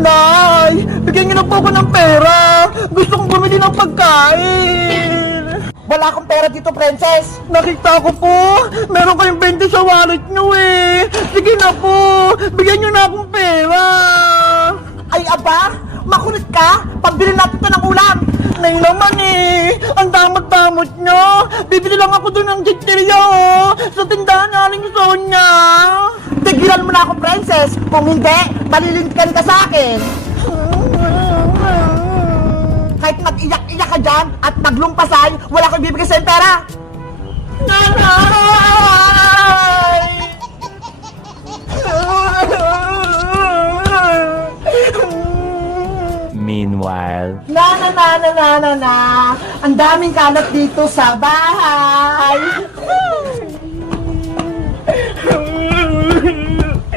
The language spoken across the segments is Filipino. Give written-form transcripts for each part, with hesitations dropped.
Nay, bigyan niyo na po ako ng pera. Gusto kong bumili ng pagkain. Wala akong pera dito, princess. Nakita ko po, meron kayong 20 sa wallet niyo eh. Sige na po, bigyan niyo na akong pera. Ay, aba, makulit ka. Pambili natin ito ng ulam. Nay naman eh, ang damot-damot niyo. Bibili lang ako doon ng chichirya oh, sa tindahan naling Sonya. Tigilan mo na ako, princess. Kung hindi, malilintikan ka sa akin. Kahit mag-iyak-iyak ka dyan at maglumpasay, wala ko ibibigay sa'yo pera. Nanay! Meanwhile, Na. Ang daming kalat dito sa bahay.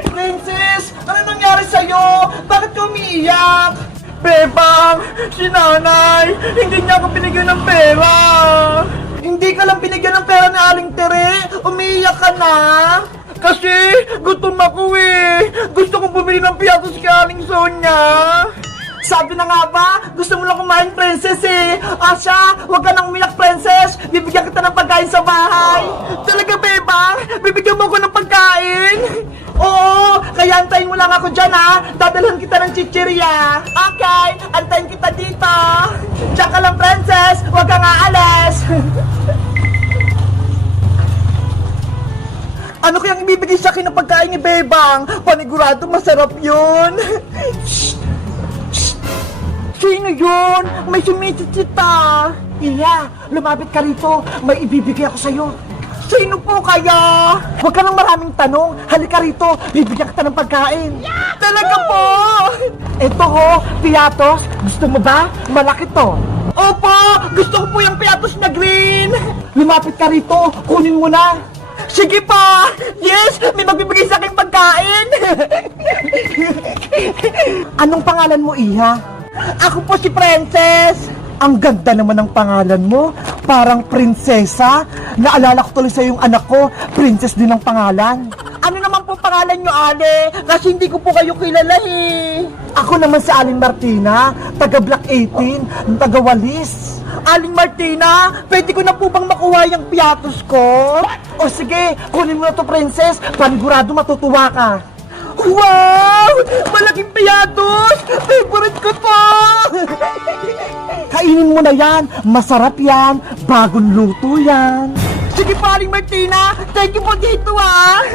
Princess, ano nangyari sa'yo? Bakit ka umiiyak? Bebang, si nanay, hindi niya ako binigyan ng pera. Hindi ka lang binigyan ng pera ni Aling Tere, umiiyak ka na. Kasi gutom ako eh. Gusto kong bumili ng piyatos kay Aling Sonya. Sabi na nga ba, gusto mo lang kumain, princess eh. Asya, huwag ka nang umiyak, princess. Bibigyan kita ng pagkain sa bahay. Talaga, Bebang? Bibigyan mo ako ng pagkain? Oo, kaya antayin mo lang ako dyan ha. Dadalhan kita ng chichirya. Okay, antayin kita dito. Diyan ka lang, princess. Huwag kang aalis. Ano kayang ibibigay sa akin ng pagkain ni Bebang? Panigurado masarap yun. Sino yun? May sumisitsita. Iya, lumapit ka rito. May ibibigay ako sa'yo. Sino po kaya? Huwag ka nang maraming tanong. Halika rito, bibigyan kita ng pagkain. Talaga po? Ito ho, piatos. Gusto mo ba? Malaki to. Opo! Gusto ko po yung piatos na green! Lumapit ka rito, kunin mo na. Sige pa! Yes! May magbibigay sa akin pagkain! Anong pangalan mo, Iha? Ako po si Princess! Ang ganda naman ng pangalan mo. Parang prinsesa. Naalala ko tuloy sa yung anak ko. Princess din ang pangalan. Ano naman po pangalan nyo, Ale? Kasi hindi ko po kayo kilala eh. Ako naman si Aling Martina, taga Block 18, taga Walis. Aling Martina, pwede ko na po bang makuha yung piatos ko? O sige, kunin mo na to, princess. Panigurado matutuwa ka. Wow! Malaking piatos! Favorite ko to! Kainin mo na yan. Masarap yan. Bagong luto yan. Sige po, Aling Martina! Thank you po dito ah!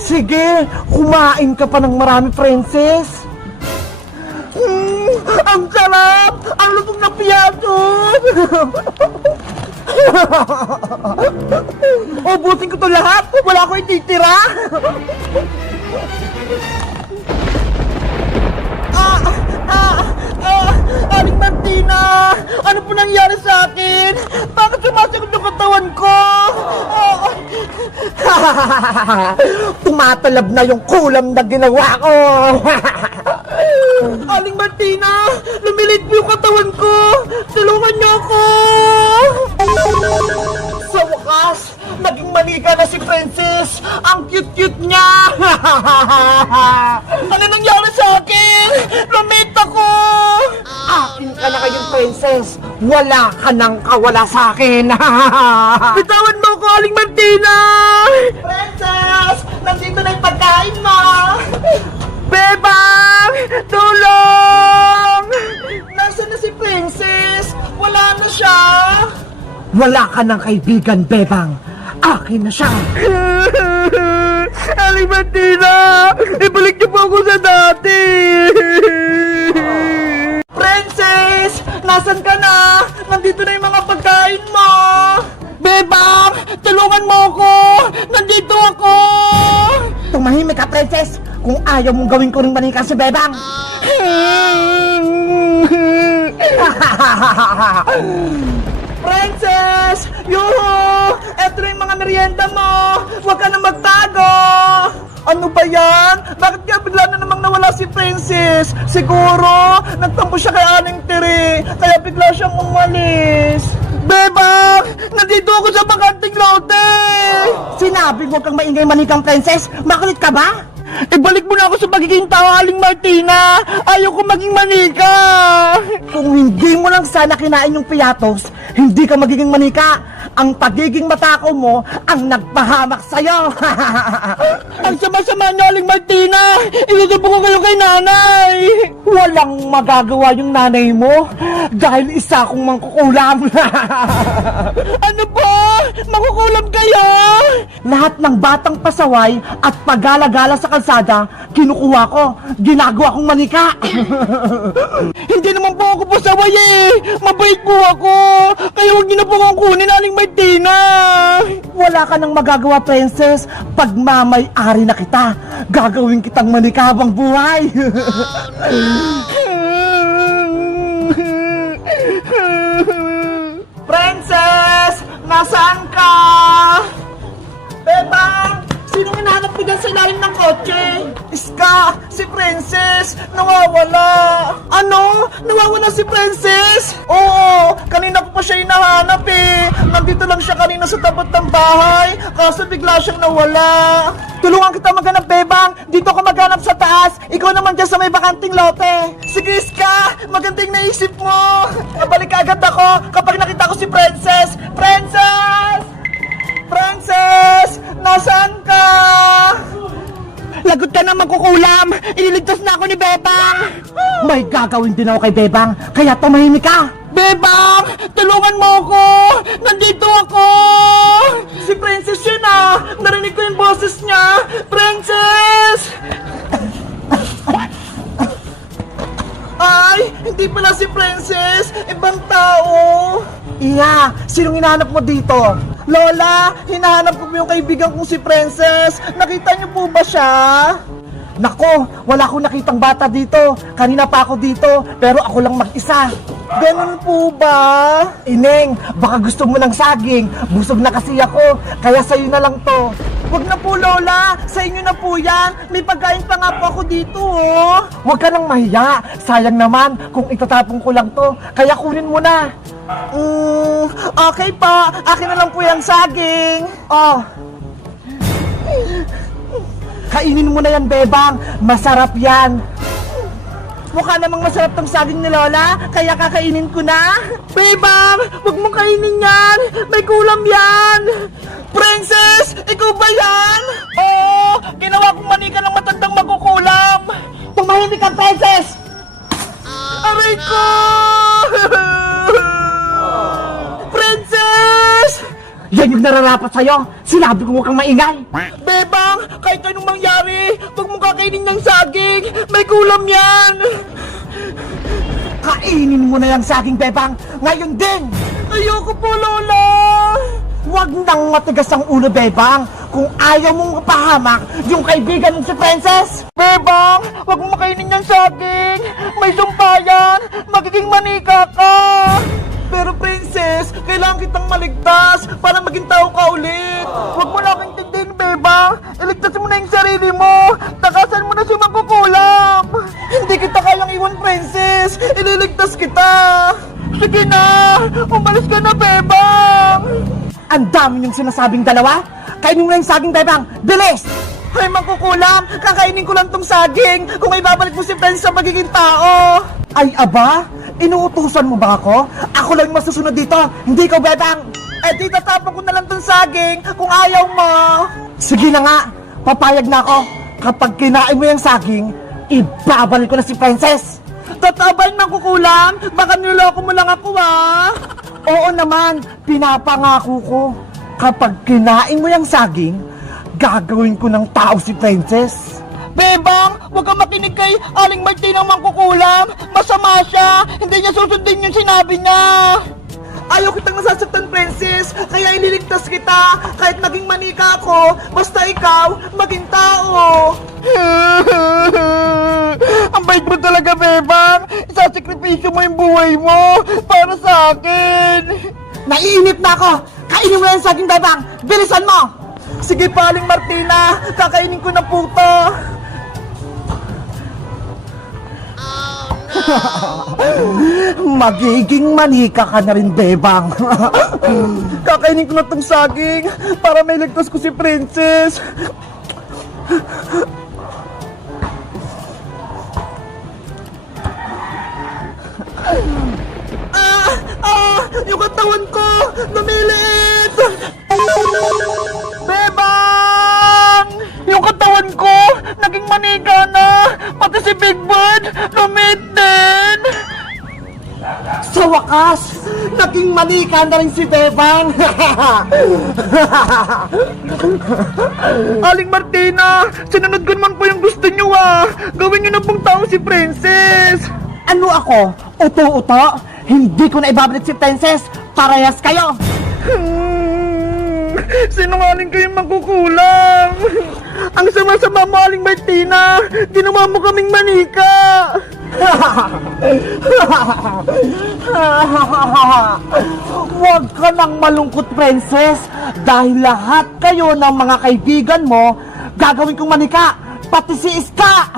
Sige, kumain ka pa ng marami, princess. Ang sarap! Ang lutong na piatos! Ubusin ko to lahat! Wala ko ititira! Aling Martina! Ano po nangyari sa akin? Bakit sumasakit yung katawan ko? Tumatalab na yung kulam na ginawa ko. Aling Martina! Lumilit po yung katawan ko! Tulungan niyo ako! Sa wakas, naging manika na si Princess. Ang cute-cute niya. Ano nangyari sa akin? Lumit ako! Akin ka na kayong princess. Wala ka nang kawala sa akin. Bitawan mo ko, Aling Martina! Princess, nandito na yung pagkain mo. Bebang! Tulong! Nasaan na si Princess? Wala na siya. Wala ka ng kaibigan, Bebang. Akin na siya. Aling Martina! Ibalik niyo po ako sa dati! Princess, nasan ka na? Nandito na yung mga pagkain mo. Bebang! Tulungan mo ako! Nandito ako! Tumahimik ka, Princess. Kung ayaw mong gawin ko rin manika si Bebang. Princess! Yuhu! Eto na yung mga merienda mo! Huwag ka na magtago! Ano ba yan? Bakit kaya bigla na namang nawala si Princess? Siguro, nagtampo siya kay Aling Tere, kaya bigla siyang umalis. Bebang! Nandito ako sa bakanting lote! Sinabi mo kang maingay manikang princess, makulit ka ba? Ibalik mo na ako sa pagiging tao, Aling Martina! Ayaw ko maging manika! Kung hindi mo lang sana kinain yung piyatos, hindi ka magiging manika. Ang pagiging matakaw mo ang nagpahamak sa'yo. Ang sama-sama niyo, Aling Martina! Isusubo ko kayo kay nanay! Walang magagawa yung nanay mo dahil isa akong mangkukulam. Ano po? Makukulam kayo? Lahat ng batang pasaway at pagala-gala sa kalsada, kinukuha ko, ginagawa kong manika. Hindi naman po ako pasaway eh! Mabait po ako! Kaya huwag niyo na po akong kunin, Aling Martina! Wala ka nang magagawa, princess. Pagmamay-ari na kita, gagawin kitang manika habang buhay. Princess! Nasaan ka? Bebang! Sinong hinahanap mo dyan sa ilalim ng kotse? Iska! Si Princess! Nawawala! Ano? Nawawala si Princess? Oo! Kanina ko pa siya hinahanap eh! Nandito lang siya kanina sa tapat ng bahay, kaso bigla siyang nawala! Tulungan kita maghanap, Bebang! Dito ka maghanap sa taas! Ikaw naman dyan sa may bakanting lote! Sige, Iska! Magandang naisip mo! Nabalik agad ako kapag nakita ko si Princess! Princess! Princess! Nasaan ka? Lagot ka na magkukulam! Ililigtas na ako ni Bebang! May gagawin din ako kay Bebang, kaya tumahimik ka! Bebang! Tulungan mo ako! Nandito ako! Si Princess yun ah! Narinig ko yung boses niya! Princess! Ay! Hindi pala si Princess! Ibang tao! Iya! Sinong hinahanap mo dito? Lola! Hinahanap ko po yung kaibigan kong si Princess! Nakita niyo po ba siya? Nako! Wala akong nakitang bata dito! Kanina pa ako dito, pero ako lang mag-isa! Ganun po ba? Ineng, baka gusto mo ng saging. Busog na kasi ako, kaya sa'yo na lang to. Huwag na po, Lola. Sa inyo na po yan. May pagkain pa nga po ako dito, oh. Huwag ka nang mahiya. Sayang naman kung itatapon ko lang to. Kaya kunin mo na. Okay pa. Akin na lang po yung saging. Oh. Kainin mo na yan, Bebang. Masarap yan. Mukha namang masarap tong saging ni Lola, kaya kakainin ko na. Bebang, huwag mong kainin yan. May kulam yan. Princess, ikaw ba yan? Oo! Ginawa kong manika ng matandang magkukulam! Tumahimik ka, Princess! Aray ko! Princess! Yan yung nararapat sa'yo. Sinabi ko huwag kang maingay. Bebang, kahit anong mangyari, huwag mong kakainin ng saging! May kulam yan! Kainin mo na yung saging, Bebang. Ngayon din. Ayoko po, Lola! Huwag nang matigas ang ulo, Bebang. Kung ayaw mong mapahamak yung kaibigan mo si Princess. Bebang, huwag mong makainin ng saging! May sumpayan! Magiging manika ka! Pero Princess, kailangan kitang maligtas para maging tao ka ulit. Huwag mo lang intindihin, Bebang! Iligtas mo na yung sarili mo! Takasan mo na si magkukulam! Hindi kita kayang iwan, Princess. Ililigtas kita. Sige na! Umalis ka na, Bebang! Ang dami niyong sinasabing dalawa. Kainin mo na yung saging, Bebang. Bilis! Ay, magkukulam! Kakainin ko lang tong saging kung may babalik mo si Princess sa magiging tao! Ay, aba? Inuutusan mo ba ako? Ako lang yung masusunod dito. Hindi ko, Bebang. Eh di tatapon ko na lang tong saging kung ayaw mo! Sige na nga. Papayag na ako. Kapag kinain mo yung saging, ibabalik ko na si Princess. Tatabay magkukulam! Baka niloko mo lang ako, ah! Oo naman, pinapangako ko. Kapag kinain mo yung saging, gagawin ko ng tao si Princess. Bebang, huwag kang makinig kay Aling Martina mangkukulam! Masama siya! Hindi niya susundin yung sinabi niya! Ayaw kitang nasasaktan, Princess, kaya ililigtas kita. Kahit maging manika ako, basta ikaw, maging tao. Ang bait mo talaga, Bebang! Isasakripisyo mo yung buhay mo para sa akin! Naiinip na ako. Kainin mo yung saging, Bebang. Bilisan mo. Sige pa, Aling Martina! Kakainin ko na po to! Magiging manika ka na rin, Bebang. Kakainin ko na tong saging para may ligtas ko si Princess. Yung katawan ko! Lumiliit! Bebang! Yung katawan ko! Naging manika na! Pati si Big Bird! Lumit din! Sa wakas, naging manika na rin si Bebang. Aling Martina! Sinunod ko naman po yung gusto nyo ah! Gawin nyo na pong tao si Princess! Ano ako? Uto-uto? Hindi ko na ibabalik si Princess. Parehas kayo. Sinungaling kayong magkukulang! Ang sama-sama mo, Aling Martina! Ginawa mo kaming manika! Huwag ka nang malungkot, Princess. Dahil lahat kayo ng mga kaibigan mo, gagawin kong manika. Pati si Iska.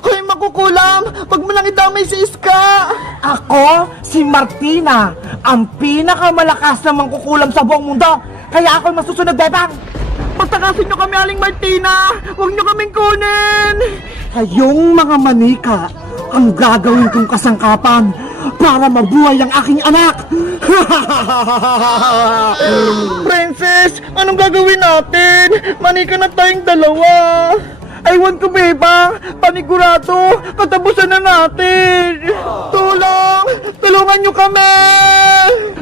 Hoy, makukulam! Wag mo lang idamay si Iska! Ako, si Martina, ang pinakamalakas na mangkukulam sa buong mundo. Kaya ako masusunod, Bebang. Pagtakasin nyo kami, Aling Martina! Huwag nyo kaming kunin! Kayong mga manika ang gagawin kong kasangkapan para mabuhay ang aking anak. Princess, anong gagawin natin? Manika na tayong dalawa! Aywan ko, Bebang! Panigurado! Katapusan na natin! Tulong! Tulungan nyo kami!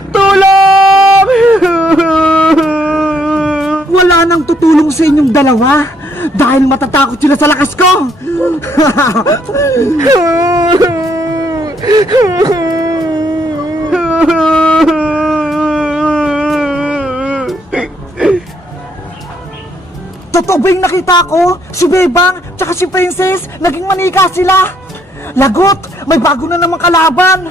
Tulong! Wala nang tutulong sa inyong dalawa dahil matatakot sila sa lakas ko. Totoo ba yung nakita ko? Si Bebang tsaka si Princess, naging manika sila. Lagot, may bago na namang kalaban.